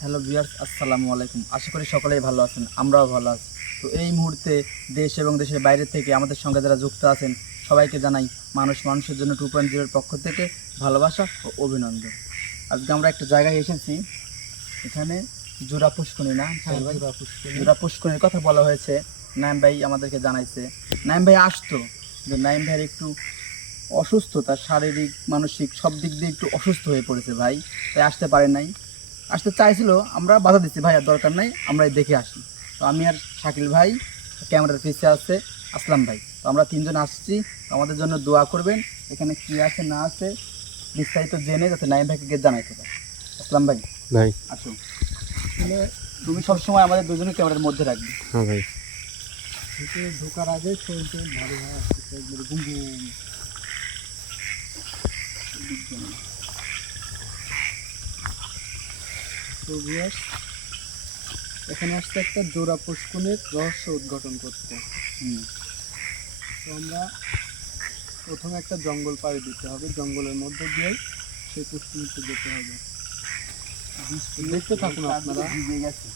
Hello viewers, আসসালামু আলাইকুম। আশা করি সকলেই ভালো আছেন, আমরাও ভালো আছি। তো এই মুহূর্তে দেশ এবং দেশের বাইরে থেকে আমাদের সঙ্গে যারা যুক্ত আছেন সবাইকে জানাই মানুষ মানুষের জন্য 2.0 পক্ষ থেকে ভালোবাসা ও অভিনন্দন। আজকে আমরা একটা জায়গায় এসেছি, এখানে জোড়া পুষ্করণী না জোড়া পুষ্করণীর কথা বলা হয়েছে। নাইম ভাই আমাদেরকে জানাইছে, নাইম ভাই আসতো, যে নাইম ভাইয়ের একটু অসুস্থ, তার শারীরিক মানসিক সব দিক দিয়ে একটু অসুস্থ হয়ে পড়েছে ভাই, তাই আসতে পারে নাই। আসতে চাইছিল, আমরা বাধা দিচ্ছি, ভাই আর দরকার নাই, আমরাই দেখে আসি। তো আমি আর শাকিল ভাই, ক্যামেরার পিছে আছে আসলাম ভাই, তো আমরা তিনজন আসছি। তো আমাদের জন্য দোয়া করবেন, এখানে কি আছে না আছে বিস্তারিত জেনে যাতে নাইম ভাইকে গিয়ে জানাইতে পারে। আসলাম ভাই, ভাই আসুন। তুমি সবসময় আমাদের দুজনের ক্যামেরার মধ্যে রাখবে। হ্যাঁ ভাই, ঢোকার আগে শরীরটা ভারী হয়ে আসছে, একবারে গুম গুম। তো ভিউয়ার্স, এখানে আসছে একটা জোড়া পুষ্করণীর রহস্য উদ্ঘাটন করতে। তো আমরা প্রথমে একটা জঙ্গল পাড়ি দিতে হবে, জঙ্গলের মধ্যে দিয়ে সেই পুষ্করণীতে যেতে হবে। দেখতে থাকুন আপনারা। ভিজে গেছে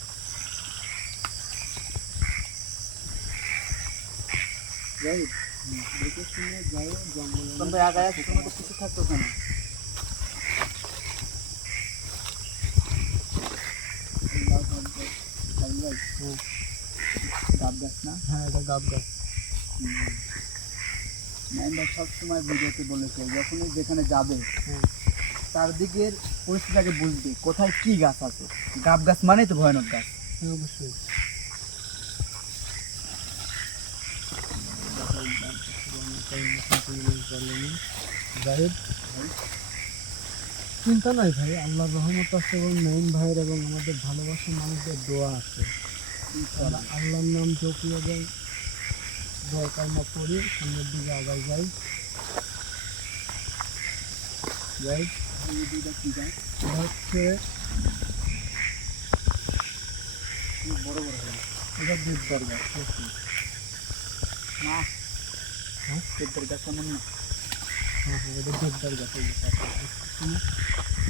যাই, দেখে শুনে যাই জঙ্গলের আগায় আছে, তোমার তো কিছু থাকতো কেন? গাব গাছ না? হ্যাঁ, এটা গাব গাছ। নাইম ভাই সবসময় ভিডিওতে বলেছে যখনই যেখানে যাবে চারদিকের পরিস্থিতি আগে বুঝবে কোথায় কি গাছ আছে। গাব গাছ মানে তো ভয়ানক গাছ। অবশ্যই। চিন্তা নাই ভাই, আল্লাহর রহমত আছে এবং নাইম ভাইয়ের এবং আমাদের ভালোবাসার মানুষদের দোয়া আছে। আল্লাহর নাম জপি এবং দরকার না পড়ি সামনের দিকে আগায় যাই। হচ্ছে বড় বড় এটা দেবদার গাছ না? হ্যাঁ, দেবদার গাছ এমন না? হ্যাঁ হ্যাঁ, এটা দেবদার গাছ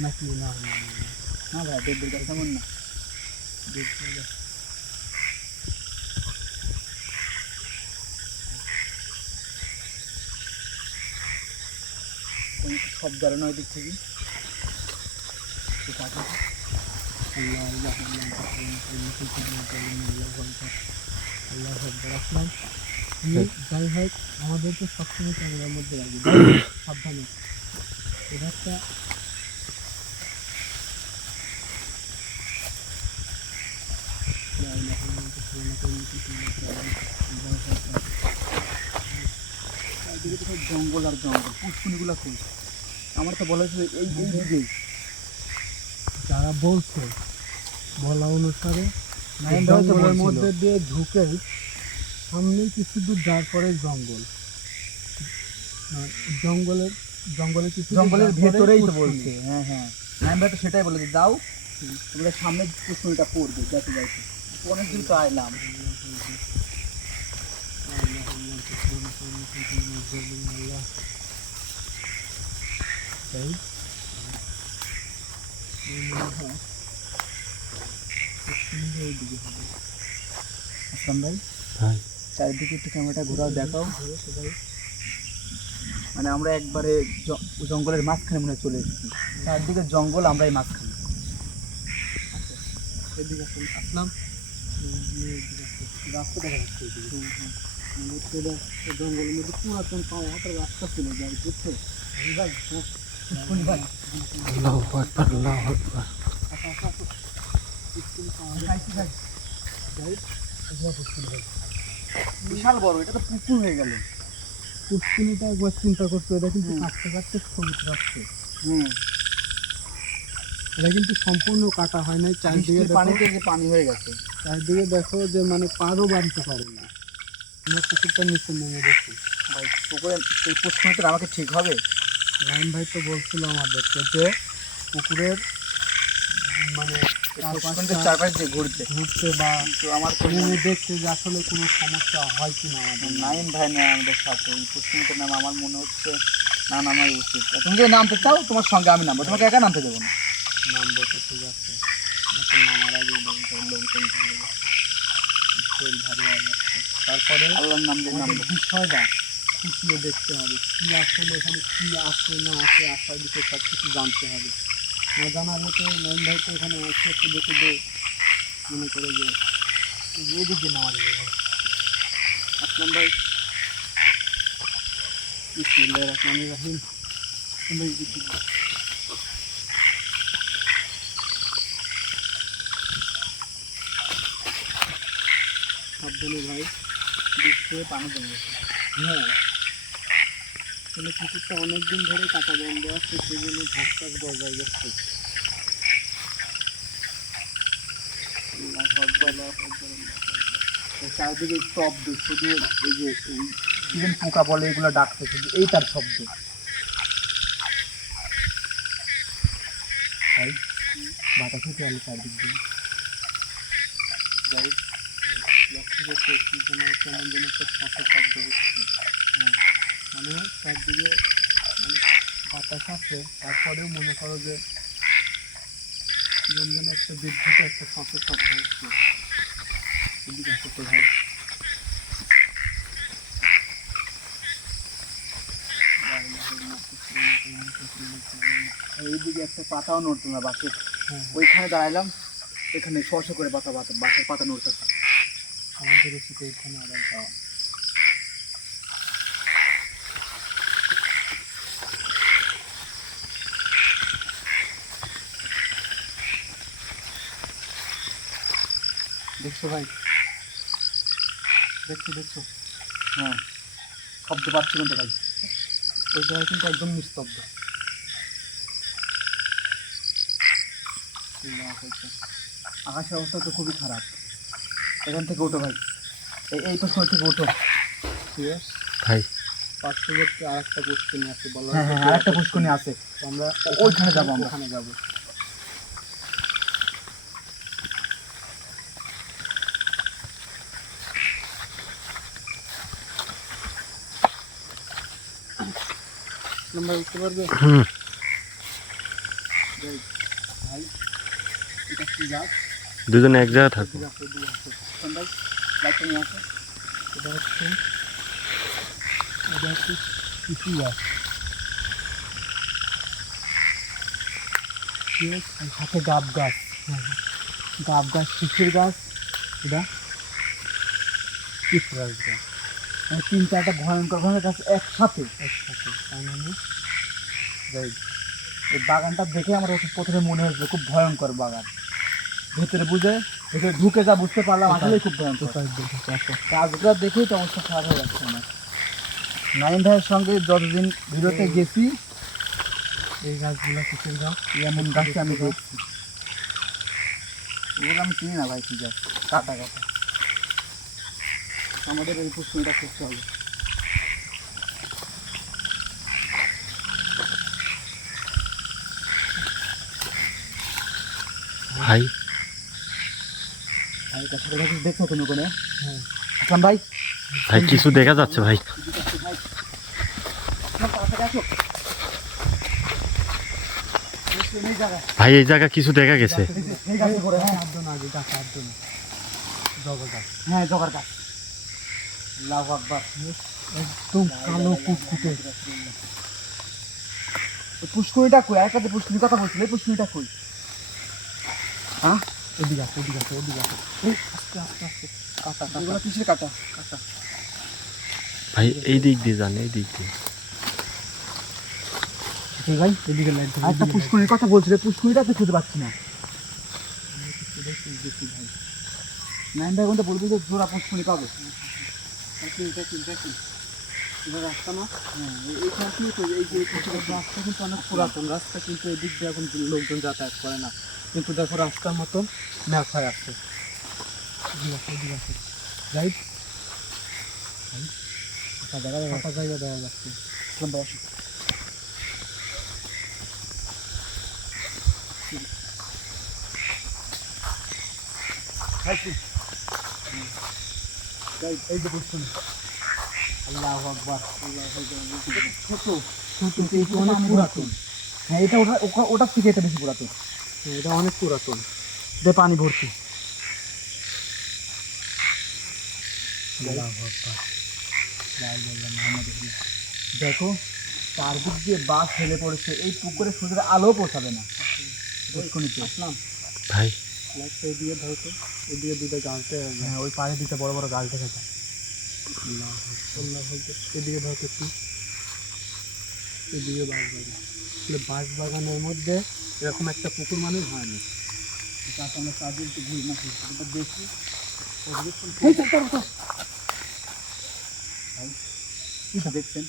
নাকি? না না না ভাই, দেবদার গাছ এমন না। দেবদার গাছ সব দাঁড়ানো ওই দিক থেকে। যাই হোক, আমাদেরকে সবসময় ক্যামেরার মধ্যে রাখবে, সাবধানে। এটা একটা জঙ্গল আর জঙ্গল, পুষ্করণীগুলো খুব। আমার তো বলা হয়েছিল এই দিকেই, যারা বলছে বলা অনুসারে জঙ্গলের মধ্যে দিয়ে ঢুকে সামনে কিছু দূর যাওয়ার পরে জঙ্গল, জঙ্গলের কিছু জঙ্গলের ভেতরেই তো বলছে। হ্যাঁ হ্যাঁ, নাইম তো সেটাই বলে যে যাও, তোমরা সামনে পুষ্করণীটা পড়বে যাতে যাইতে। অনেকদিন তো আইলাম। আসলাম ভাই, চারিদিকে একটু ক্যামেরাটা ঘোরাও, দেখাও। মানে আমরা একবারে জঙ্গলের মাঝখানে মনে চলে এসেছি, চারদিকে জঙ্গল, আমরাই মাঝখানে। এদিকে আসলাম, রাস্তা দেখা যাচ্ছে জঙ্গলের মধ্যে পুরাতন পাওয়া একটা রাস্তা ছিল, যাই বুঝছো ভাই? ভাই বিশাল বড়, এটা তো পুকুর হয়ে গেল। পুষ্করণীটা একবার চিন্তা করছো, এটা কিন্তু কাটতে কাটতে স্থগিত রাখছে। এটা কিন্তু সম্পূর্ণ কাটা হয় নাই। চারদিকে পানিতে যে পানি হয়ে গেছে, চারদিকে দেখো যে মানে পারও বাঁধতে পারে না। আমরা পুকুরটার নিচে নেমে দেখি ভাই, পুকুরে এই পুষ্করণীতে আমাকে ঠিক হবে? নাইম ভাই তো বলছিল আমাদেরকে যে পুকুরের মানে চারপাশ দিয়ে ঘুরতে বা আমার নেমে দেখছে যে আসলে কোনো সমস্যা হয় কি না। আমাদের নাইম ভাই নেই আমাদের সাথে, এই পুষ্করণীতে নাম আমার মনে হচ্ছে না নামাই উচিত। তুমি যদি নামতে চাও তোমার সঙ্গে আমি নামবো, তোমাকে একা নামতে দেবো না। নামবো তো, ঠিক আছে। লোকজন শরীর ভারী হয়ে যাচ্ছে। তারপরে আল্লাহর নাম দিয়ে আমাদের নামবো। বিষয়টা খুঁটিয়ে দেখতে হবে, কী আসলে এখানে কী আছে না আছে, আসার বিষয়ে সব কিছু জানতে হবে। না জানালে তো নয়ন ভাই তো এখানে আসে একটু দেখে মনে করে যে এদিকে নামা যাবে ভাই। আসলাম ভাই, বিসমিল্লাহির রহমানির রহিম। সাবধানে ভাই, বৃষ্টিতে পানি জমে গেছে। হ্যাঁ আসলে পুকুরটা অনেকদিন ধরে কাটা বন্ধ আছে, সেই জন্য ঘাস টাস গজায় যাচ্ছে। চারদিকে শব্দ, শুধু এই যে চিকেন পোকা বলে এগুলো ডাকছে, শুধু এইটার শব্দ। ভাই বাতাস হতে আলো চারদিক দিয়ে। যাই লক্ষ্য করতে কি যেন কেমন যেন একটা শ্বাসের শব্দ হচ্ছে। হ্যাঁ মানে চারদিকে মানে বাতাস আছে, তারপরেও মনে করো যে কেমন যেন একটা বিদ্যুৎ একটা শ্বাসের শব্দ হচ্ছে। এদিকে আসো তো ভাই। এইদিকে একটা পাতাও নড়তো না বাসের, হ্যাঁ ওইখানে দাঁড়াইলাম, এখানে শসে করে পাতা পাতা বাসের পাতা নড়তেছে। আমাদের উচিত এইখানে আবার যাওয়া। দেখছো ভাই, দেখছো হ্যাঁ শব্দ পাচ্ছি কিন্তু ভাই। ওই জায়গায় কিন্তু একদম নিস্তব্ধ। আকাশের অবস্থা তো খুবই খারাপ। এখান থেকে ওঠো ভাই, এই প্রশ্ন থেকে ওঠো ঠিক আছে ভাই। পার্শ্ববর্তী আর একটা পুষ্করণী আছে, বলা হ্যাঁ হ্যাঁ আর একটা পুষ্করণী আছে, তো আমরা ওইখানে যাবো আমরা। ওখানে যাবো। তোমরা উঠতে পারবে? হুম। ভাই এটা কি গাছ? দুজনে এক জায়গায় থাকো। এদিকে আসো, এদিকে আসো। শোন ভাই, লাইটটা নিয়ে আসো। এটা হচ্ছে কৃষি গাছ। সাথে গাব গাছ, গাব গাছ, শিশির গাছ, এটা চিত্রাস গাছ, মানে তিন চারটা ভয়ঙ্কর ভয়ঙ্কর গাছ একসাথে। তার মানে যাই, এই বাগানটা দেখে আমার প্রথমে মনে হয়েছিল খুব ভয়ঙ্কর বাগান। ভেতরে ভেতরে ঢুকে যা বুঝতে পারলাম আসলে খুব ভয়ঙ্কর। গাছগুলো দেখেই তো অবস্থা খারাপ হয়ে যাচ্ছে আমার। নাইম ভাইয়ের সঙ্গে যতদিন ভিডিওতে গেছি, এই গাছগুলো কিসের গাছ? এমন গাছকে আমি দেখছি। এগুলো আমি চিনি না ভাই, কি গাছ, কাটা কাটা। আমাদের এই পুষ্করিণীটা করতে হবে। ভাই ভাই কাছাকাছি দেখছো তুমি ওখানে? হ্যাঁ আসলাম ভাই, ভাই কিছু দেখা যাচ্ছে ভাই। ভাই তাড়াতাড়ি আসো। এই জায়গায়, ভাই এই জায়গা কিছু দেখা গেছে। এই গাছে করে, হ্যাঁ সাবধান, আগে গাছ সাবধান, জবা গাছ হ্যাঁ জগার গাছ। আল্লাহু আকবার। একদম কালো কুচকুচে। পুষ্করিণীটা কই? আর একটা পুষ্করিণীর কথা বলছিল, এই পুষ্করিণীটা কই? হ্যাঁ এদিকে আসো, এদিকে আসো, এদিকে আসো। এই আস্তে আস্তে আস্তে, কাটা এগুলো কাটা কিসের কাটা? কাটা। ভাই এই দিক দিয়ে যান, এই দিক দিয়ে। ঠিক ভাই, এদিকে লাইট আর একটা পুষ্করিণীর কথা বলছিল, পুষ্করিণীটা তো খুঁজে পাচ্ছি না। নাইন ভাই কোনটা বলবি যে জোড়া পুষ্করিণী পাবো? রাস্তা না, হ্যাঁ এইখান থেকে তো এই যে রাস্তা কিন্তু অনেক পুরাতন রাস্তা, কিন্তু এদিক দিয়ে এখন লোকজন যাতায়াত করে না, কিন্তু দেখো রাস্তার মতন ম্যাপ হয়ে আসছে। এদিকে আসো, রাইট ফাঁকা জায়গা দেওয়া যাচ্ছে। কোনটা আসো? এই যে পুষ্করিণী। আল্লাহু আকবার। ছোট কিন্তু এটা অনেক পুরাতন। হ্যাঁ এটা ওটার থেকে এটা বেশি পুরাতন। এটা অনেক পুরাতন। দে পানি ভর্তি। দেখো চারদিক দিয়ে বাস হেলে পড়েছে, এই পুকুরে সূর্যের আলো পৌঁছাবে না। আসলাম ভাই লাইটটা এদিকে ধরো তো, এদিকে দুটো গাছ দেখা যায়। হ্যাঁ, ওই পাড়ে দুটো বড় বড় গাছ দেখা যায়। এদিকে ধরো তো কি, এদিকে বাঁশ বাগান। আসলে বাঁশ বাগানের মধ্যে এরকম একটা পুকুর মানুষ হয় না। গাছ আমরা চারদিক একটু ঘুরি না, এটা দেখি দেখছেন,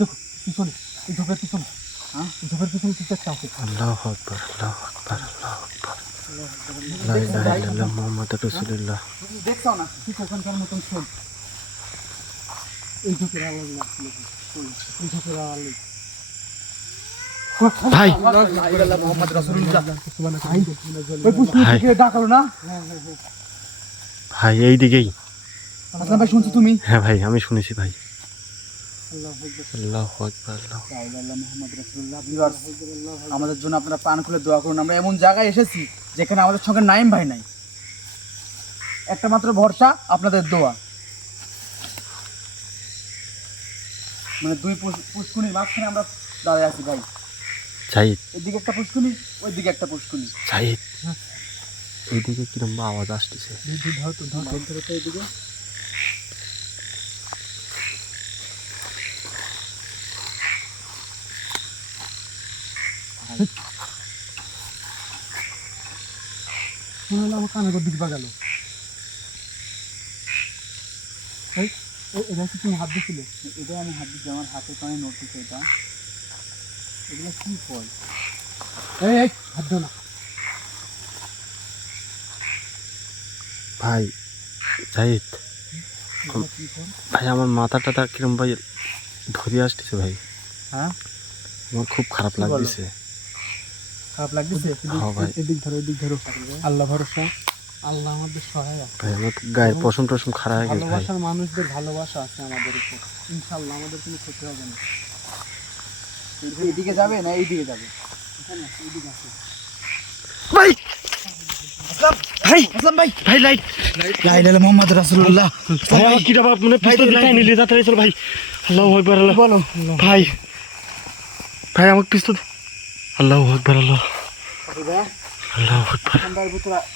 দেখো পিছনে, এই ঝোপের পিছনে, হ্যাঁ ঝোপের পিছনে কিছু একটা আছে। আল্লাহু আকবার, আল্লাহু আকবার, আল্লাহু আকবার। লা ইলাহা ইল্লাল্লাহ মুহাম্মাদুর রাসূলুল্লাহ। দেখছাও না ঠিক ওখানকার মতন শোন, এই ঝোপের আওয়াজ লাগছিল, এই ঝোপের আওয়াজ ভাই মোহাম্মদ রাসূলুল্লাহ ভাই ওই পুষ্পি ভাই। থেকে ডাকালো না। ভাই এই দিকেই। আসলাম ভাই শুনছো তুমি? হ্যাঁ ভাই আমি শুনেছি ভাই। আল্লাহ আকবার, আল্লাহু আকবার, আল্লাহু মোহাম্মদ রাসূলুল্লাহ। ভিউয়ার্স, আমাদের জন্য আপনারা প্রাণ খুলে দোয়া করুন। আমরা এমন জায়গায় এসেছি যেখানে আমাদের সঙ্গে নাইম ভাই নাই, একটা মাত্র ভরসা আপনাদের দোয়া। মানে দুই পুষ্কুনির মাঝখানে আমরা দাঁড়িয়ে আছি ভাই। সাইদ, এদিকে একটা পুষ্কুনি, ওইদিকে একটা পুষ্কুনি। সাইদ এইদিকে কিরম আওয়াজ আসতেছে। ধরো তো, ধরো তো এদিকে। শুনলাম আমার কানে দিক বাগালো। এটা কি তুমি হাত দিছিলে? এটা আমি হাত দিচ্ছি, আমার হাতে কানে নোট দিচ্ছে। এটা এগুলো কি ফল? এই হাত দিও না। ভাই সাইদ, এগুলো কি ফল? ভাই আমার মাথাটা কিরম ভাই ধরে আসতেছে ভাই। হ্যাঁ, আমার খুব খারাপ কি বলো? লাগতেছে। খারাপ লাগতেছে? হ্যাঁ ভাই, এদিক ধরো, এদিক ধরো। আল্লাহ ভরসা, আল্লাহ আমাদের সহায়। ভাই আমার গায়ের পশম টসম খারাপ হয়ে গেছে ভাই। ভালোবাসার মানুষদের ভালোবাসা আছে আমাদের উপর, ইনশাল্লাহ আমাদের কোনো ক্ষতি হবে না। এইদিকে যাবে না এইদিকে যাবে? এখানে আসো, এদিকে আসো। ভাই আসলাম ভাই আসলাম ভাই, ভাই লাইট লা ইলাহা মোহাম্মদ রাসূলুল্লাহ। ভাই আমার কিটা বাপ মানে পিস্তল ভাই, দিতে নিলে যাতে চল ভাই। আল্লাহু আকবার, আল্লাহ বলো ভাই, ভাই আমাকে পিস্তল। আল্লাহু আকবার, আল্লাহ আল্লাহু আকবার।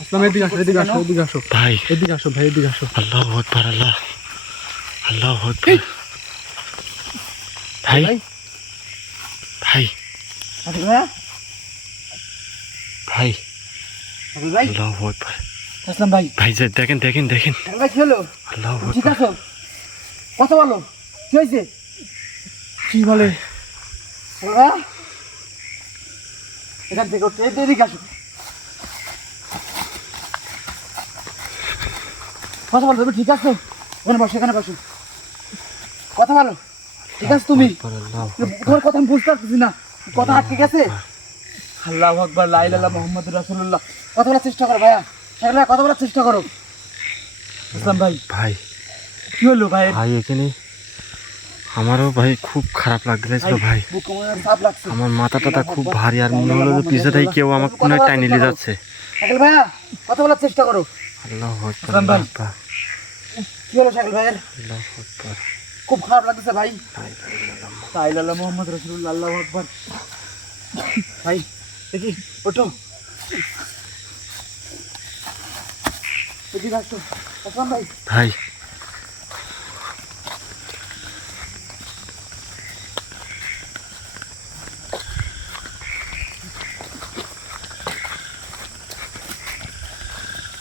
আসলাম এদিকে আসো, এদিকে আসো, এদিকে আসো ভাই এদিকে আসো ভাই, এদিকে আসো। আল্লাহু আকবার, আল্লাহ আল্লাহু আকবার। ভাই ভাই ভাই ভাই, আল্লাহু আকবার। আসলাম ভাই, ভাই যে দেখেন দেখেন দেখেন। ভাই কি হলো? আল্লাহু ঠিক আকবার। আছো? কথা বলো, কি হয়েছে? কি বলে? হ্যাঁ, এখান থেকে উঠে এদিকে আসো। কথা বলো, তুমি ঠিক আছো? এখানে বসো, এখানে বসো, কথা বলো। ঠিক আছে তুমি? আল্লাহু তোমার কথা আমি বুঝতে পারতেছি না, কথা আটকে গেছে। আল্লাহু আকবার, লা ইলাহা মুহাম্মাদুর রাসূলুল্লাহ। কথা বলার চেষ্টা করো ভাইয়া, শাকিল ভাই কথা বলার চেষ্টা করো। ইসলাম ভাই ভাই কি হলো ভাই? ভাই এখানে আমারও ভাই খুব খারাপ লাগতেছিল ভাই। বুক আমার চাপ লাগছে। আমার মাথাটা খুব ভারী আর মনে হলো যে পিছাটাই কেউ আমাকে কোনো টাইনে নিয়ে যাচ্ছে। শাকিল ভাইয়া কথা বলার চেষ্টা করো। আল্লাহু আকবার, ইসলাম ভাই। আল্লাহু আকবার, কি হলো শাকিল ভাইয়ের? আল্লাহু আকবার। খুব খারাপ লাগতেছে ভাই। লা ইলাহা ইল্লাল্লাহ। লা ইলাহা মুহাম্মাদুর রাসূলুল্লাহ। আল্লাহু আকবার। ভাই দেখি ওঠো, এদিকে আসো। আসলাম ভাই, ভাই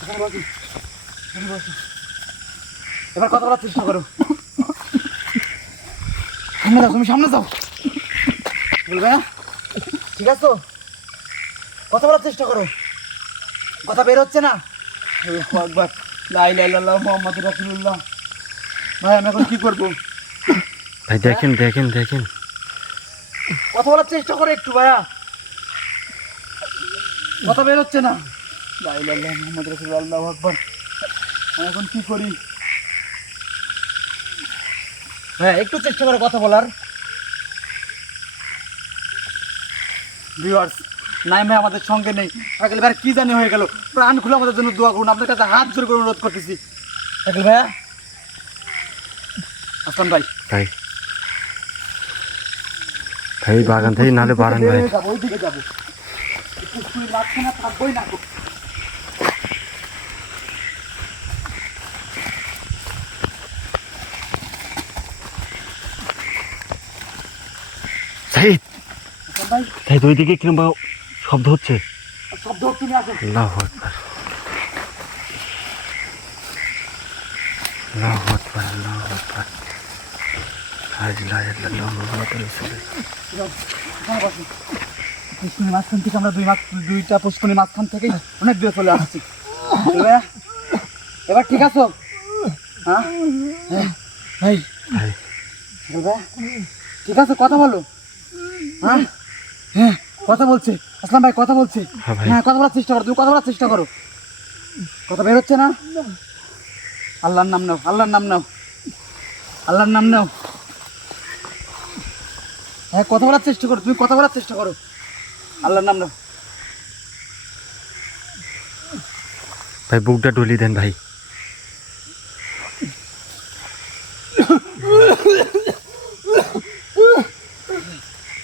এখানে বসো, এখানে বসো। এবার কথা বলার চেষ্টা করো। সামনে যাও, তুমি সামনে যাও। বলবে না? ঠিক আছে তো? কথা বলার চেষ্টা করো, কথা বের হচ্ছে না। আল্লাহু আকবার, লা ইলাহা ইল্লাল্লাহ মুহাম্মাদুর রাসূলুল্লাহ। ভাই আমি এখন কি করবো? ভাই দেখেন দেখেন দেখেন। কথা বলার চেষ্টা করো একটু ভাইয়া, কথা বের হচ্ছে না। লা ইলাহা ইল্লাল্লাহ মুহাম্মাদুর রাসূলুল্লাহ। আল্লাহু আকবার। আমি এখন কি করি? ভাইয়া একটু চেষ্টা করো কথা বলার। ভিউয়ার্স, নাইম ভাই আমাদের সঙ্গে নেই। শাকিল ভাই কি জানি হয়ে গেল, প্রাণ খুলে আমাদের জন্য দোয়া করুন। আপনার কাছে হাত জোর করে অনুরোধ করতেছি। শাকিল ভাইয়া আসলাম ভাই ভাই ভাই বাগান থেকে নালে বাড়ান ভাই। যাবো ওইদিকে যাবো, পুষ্কুনির মাঝখানে থাকবোই না। সাইদ আসলাম ভাই সাইদ ওইদিকে কিরম শব্দ হচ্ছে। শব্দ তুমি আসো। আল্লাহু আকবার আল্লাহু আকবার আল্লাহু আকবার লা ইলাহা ইল্লাল্লাহ মুহাম্মাদুর রাসূলুল্লাহ। এখানে বসো। পুষ্কুনির মাঝখান থেকে আমরা দুইটা পুষ্কুনির মাঝখান থেকে অনেক দূরে চলে আসছি। এবার ঠিক আছো? হ্যাঁ ভাই ভাই ঠিক আছে, কথা বলো। হ্যাঁ হ্যাঁ কথা বলছে আসলাম ভাই, কথা বলছে। হ্যাঁ ভাই। হ্যাঁ কথা বলার চেষ্টা করো, তুমি কথা বলার চেষ্টা করো। কথা বের হচ্ছে না? আল্লাহর নাম নাও, আল্লাহর নাম নাও, আল্লাহর নাম নাও। হ্যাঁ কথা বলার চেষ্টা করো, তুমি কথা বলার চেষ্টা করো, আল্লাহর নাম নাও। ভাই বুকটা ডলি দেন ভাই।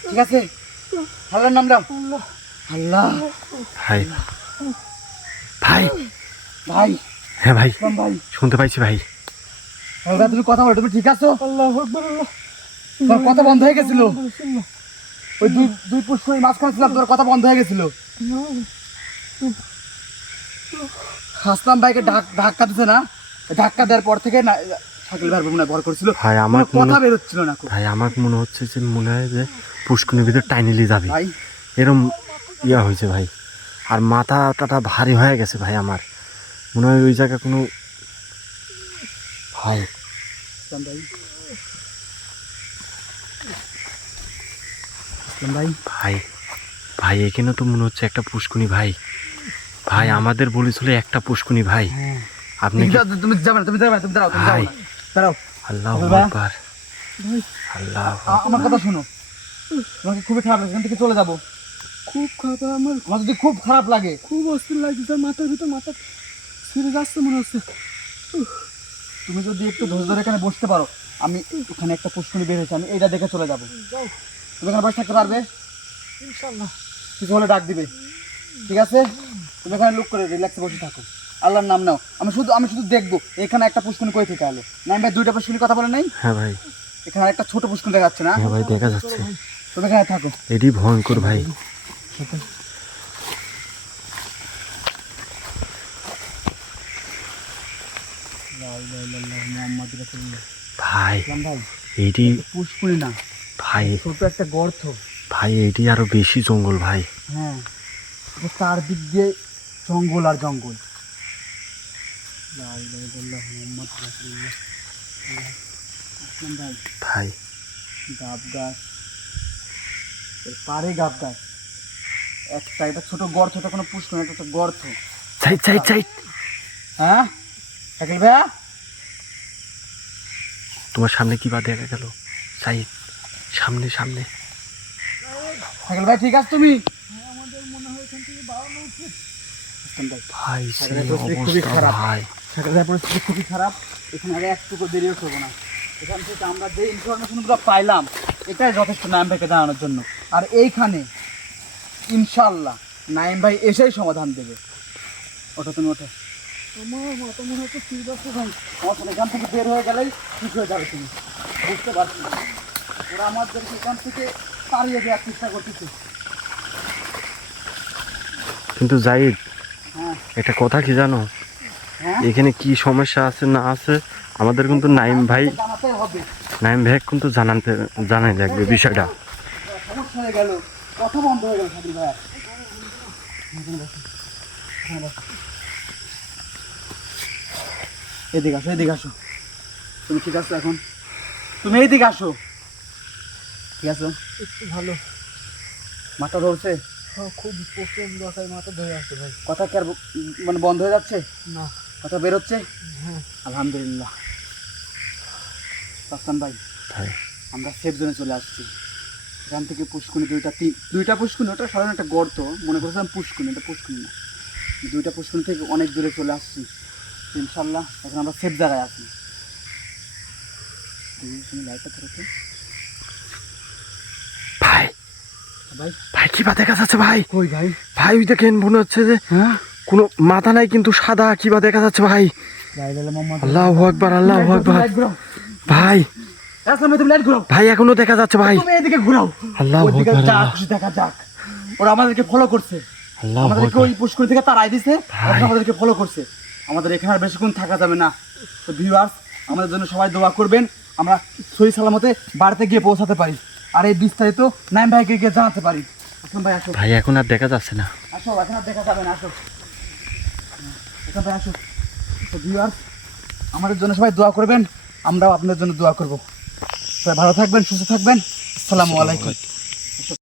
ঠিক আছে, আল্লাহর নাম নাও। আল্লাহ ভাই ভাই ভাই হ্যাঁ ভাই আসলাম ভাই, শুনতে পাইছি ভাই। আল্লাহ তুমি কথা বলো, তুমি ঠিক আছো? আল্লাহু আকবার আল্লাহ। তোমার কথা বন্ধ হয়ে গেছিল, ওই দুই পুষ্করির মাঝখানে ছিলাম, তোমার কথা বন্ধ হয়ে গেছিল। আসলাম ভাইকে ধাক্কা দিছে না, ধাক্কা দেওয়ার পর থেকে না শাকিল ভাই মনে হয় ভর করছিল, ভাই আমার কথা বের হচ্ছিল না খুব। ভাই আমার মনে হচ্ছে যে মনে হয় যে পুষ্কুনির ভিতর টাইনিলি যাবে ভাই এরম ইয়া হয়েছে ভাই। আর মাথা টাটা ভারী হয়ে গেছে ভাই, আমার মনে হয় ওই জায়গায় কোনো ভাই আসলাম ভাই, আসলাম ভাই ভাই ভাই এখানে তো মনে হচ্ছে একটা পুষ্কুনি ভাই। ভাই আমাদের বলেছিল একটা পুষ্কুনি ভাই। আপনি কি তুমি যাবে না, তুমি যাবে না, তুমি দাঁড়াও, তুমি ভাই। যাও না, দাঁড়াও। আল্লাহু বাবা। আকবার আল্লাহু আমার কথা শোনো, তোমাকে খুবই খারাপ লাগে, এখান থেকে চলে যাবো। খুব খারাপ, আমার আমার যদি খুব খারাপ লাগে, খুব অস্থির লাগছে, মাথার ভিতর মাথা ছিঁড়ে যাচ্ছে মনে হচ্ছে। তুমি যদি একটু ধৈর্য ধরে এখানে বসতে পারো, আমি ওখানে একটা পুষ্করিণী বের হয়েছে, আমি এইটা দেখে চলে যাবো। যাও তুমি এখানে বসে থাকতে পারবে? ইনশাআল্লাহ। কিছু হলে ডাক দিবে, ঠিক আছে? তুমি এখানে লুক করে রিল্যাক্সে বসে থাকো, আল্লাহর নাম নাও। আমি শুধু দেখবো এখানে একটা পুষ্করিণী কই থেকে আলো। না ভাই দুইটা পুষ্করিণী কথা বলে নাই, হ্যাঁ ভাই এখানে একটা ছোট পুষ্করিণী দেখা যাচ্ছে না? হ্যাঁ ভাই দেখা যাচ্ছে। তুমি এখানে থাকো। এটি ভয়ঙ্কর ভাই। ভাই ভাই এইটি পুষ্করিণী না ভাই ছোট একটা গর্ত। ভাই এইটি আরো বেশি জঙ্গল ভাই। হ্যাঁ এটা চারদিক দিয়ে জঙ্গল আর জঙ্গল। ভাই ভাই গাব গাছ, এর পারে গাব গাছ, একটা এটা ছোট গর্ত, এটা কোনো পুষ্করিণী, এটা একটা গর্ত। চাই চাই চাই হ্যাঁ শাকিল ভাইয়া, তোমার সামনে কি বা দেখা গেল? চাই সামনে সামনে শাকিল ভাই ঠিক আছে তুমি? আমাদের মনে হয় এখান থেকে বাড়ানো উচিত। ভাই সেই সাগরের পরিস্থিতি খুবই অবস্থা খারাপ। ভাই। শাকিল ভাইয়ের পরিস্থিতি খুবই খারাপ, এখানে আগে একটুকু দেরিও করবো না। এখান থেকে আমরা যে ইনফরমেশনগুলো পাইলাম এটাই যথেষ্ট নাইম ভাইকে জানানোর জন্য। আর এইখানে ইনশাল্লাহ নাইম ভাই এসেই সমাধান দেবে। ওটা তুমি ওঠো, আমার মাথা মনে হচ্ছে ঠিক আছে ভাই। আমার সাথে এখান থেকে বের হয়ে গেলেই ঠিক হয়ে যাবে, তুমি বুঝতে পারছি না। ওরা আমাদেরকে এখান থেকে তাড়িয়ে দেওয়ার চেষ্টা করতেছে। কিন্তু জাহিদ হ্যাঁ একটা কথা কি জানো, হ্যাঁ এখানে কি সমস্যা আছে না আছে আমাদের কিন্তু নাইম ভাই জানাতেই হবে। কিন্তু জানাই লাগবে বিষয়টা। সমস্যা হয়ে গেল, কথা বন্ধ হয়ে গেল শাকিল ভাইয়া। এদিকে আসো, এদিকে আসো, তুমি ঠিক আছো এখন? তুমি এইদিকে আসো, ঠিক আছো? একটু ভালো। মাথা ধরছে, খুব প্রচন্ড আকারে মাথা ধরে আছে ভাই। কথা কি আর মানে বন্ধ হয়ে যাচ্ছে? না। কথা বের হচ্ছে? হ্যাঁ আলহামদুলিল্লাহ। সাফসান ভাই ভাই আমরা সেফ জোনে চলে আসছি। এখান থেকে পুষ্কুনি দুইটা পুষ্কুনি, ওটা সাধারণ একটা গর্ত মনে করছিলাম পুষ্কুনি, এটা পুষ্কুনি না। দুইটা পুষ্কুনি থেকে অনেক দূরে চলে আসছি ইনশাল্লাহ। এখন আমরা সেফ জায়গায় আছি, তুমি লাইটটা ধরো তো। ভাই ভাই ভাই কি বা দেখা যাচ্ছে ভাই? কই ভাই? ভাই ওই দেখেন মনে হচ্ছে যে হ্যাঁ কোনো মাথা নাই কিন্তু সাদা কি বা দেখা যাচ্ছে ভাই। লা ইলাহা ইল্লাল্লাহ আল্লাহু আকবার আল্লাহু আকবার। লাইট ঘুরাও। ভাই আসলামে তুমি লাইট ঘুরাও। ভাই এখনো দেখা যাচ্ছে ভাই। তুমি এদিকে ঘুরাও। আল্লাহু ওইদিকে আকবার যা খুশি দেখা যাক। ওরা আমাদেরকে ফলো করছে। আল্লাহু আমাদেরকে আকবার। ওই পুষ্কর থেকে তাড়াই দিছে, ভাই। এখন আমাদেরকে ফলো করছে। আমাদের এখানে আর বেশিক্ষণ থাকা যাবে না। তো ভিউয়ার্স, আমাদের জন্য সবাই দোয়া করবেন, আমরা সহি সালামতে বাড়িতে গিয়ে পৌঁছাতে পারি, আর এই বিস্তারিত নাইম ভাইকে গিয়ে জানাতে পারি। আসলাম ভাই আসো, ভাই এখন আর দেখা যাচ্ছে না। আসো, এখন আর দেখা যাবে না, আসো আসলাম ভাই আসো। তো ভিউয়ার্স, আমাদের জন্য সবাই দোয়া করবেন, আমরাও আপনাদের জন্য দোয়া করব। সবাই ভালো থাকবেন, সুস্থ থাকবেন। আসসালামু আলাইকুম।